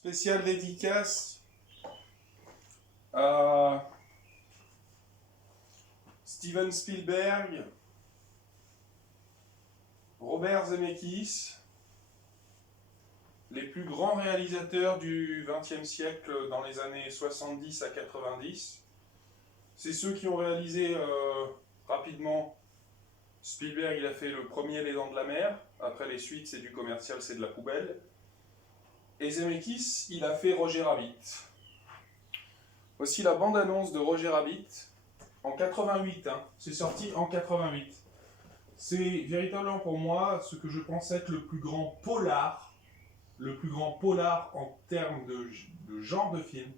Spéciale dédicace à Steven Spielberg, Robert Zemeckis, les plus grands réalisateurs du XXe siècle dans les années 70 à 90. C'est ceux qui ont réalisé rapidement. Spielberg, il a fait le premier Les Dents de la Mer. Après, les suites, c'est du commercial, c'est de la poubelle. Et Zemeckis, il a fait Roger Rabbit. Voici la bande-annonce de Roger Rabbit en 88. C'est sorti en 88. C'est véritablement pour moi ce que je pense être le plus grand polar en termes de genre de film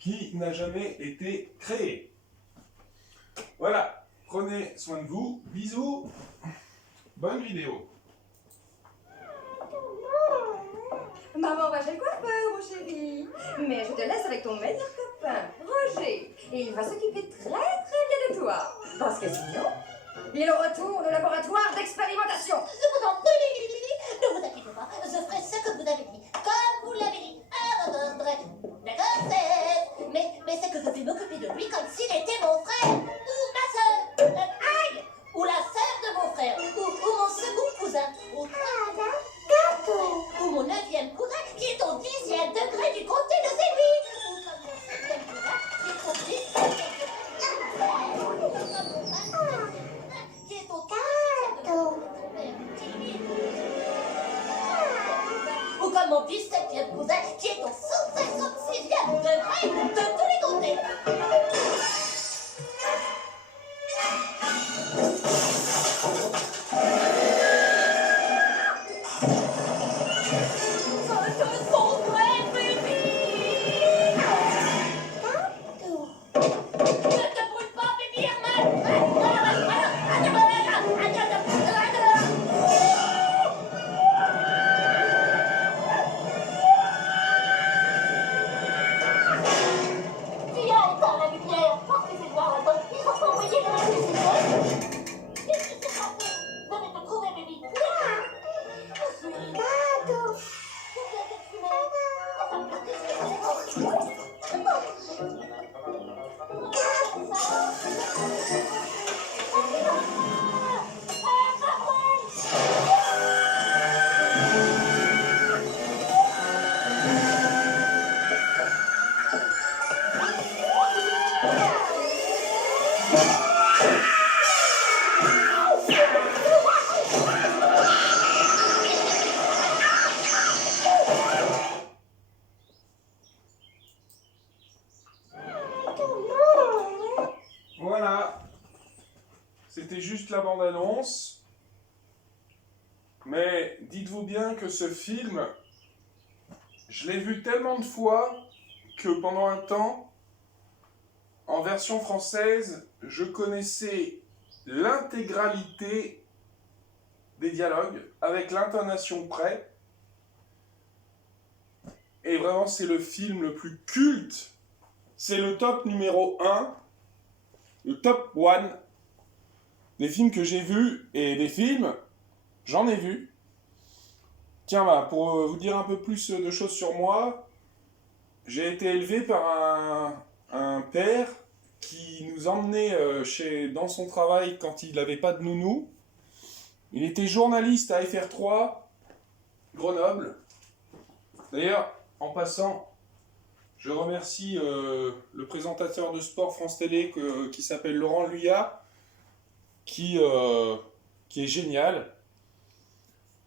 qui n'a jamais été créé. Voilà, prenez soin de vous, bisous, bonne vidéo. Maman va chez le coiffeur, mon chéri. Mais je te laisse avec ton meilleur copain, Roger. Et il va s'occuper très bien de toi. Parce que sinon, il retourne au laboratoire d'expérimentation. Je vous en prie, ne vous inquiétez pas, je ferai ce que vous avez dit. Comme vous l'avez dit, la grossesse. Mais c'est que je vais m'occuper de lui comme s'il était mon frère. Ou ma soeur. Aïe. Ou la sœur de mon frère. Ou mon second cousin. Ou mon 9e cousin qui est au 10e degré du comté de Séville. Ou comme mon 7e cousin qui est au 10e degré. Ou comme mon 25e cousin qui est au 15e degré. Ou comme mon 17e cousin qui est au 156e degré de tous les comtés. Voilà, c'était juste la bande-annonce, mais dites-vous bien que ce film, je l'ai vu tellement de fois que pendant un temps, en version française, je connaissais l'intégralité des dialogues, avec l'intonation près, et vraiment c'est le film le plus culte, c'est le top numéro 1, le top 1 des films que j'ai vus, et des films, j'en ai vu. Tiens, bah, pour vous dire un peu plus de choses sur moi, j'ai été élevé par un père qui nous emmenait dans son travail quand il n'avait pas de nounou. Il était journaliste à FR3, Grenoble. D'ailleurs, en passant, je remercie le présentateur de sport France Télé qui s'appelle Laurent Luyat, qui est génial.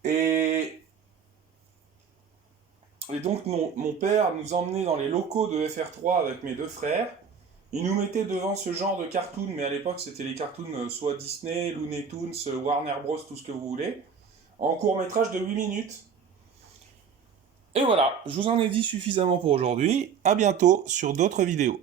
Et donc mon père nous emmenait dans les locaux de FR3 avec mes deux frères. Il nous mettait devant ce genre de cartoon, mais à l'époque c'était les cartoons soit Disney, Looney Tunes, Warner Bros, tout ce que vous voulez, en court-métrage de 8 minutes. Et voilà, je vous en ai dit suffisamment pour aujourd'hui. À bientôt sur d'autres vidéos.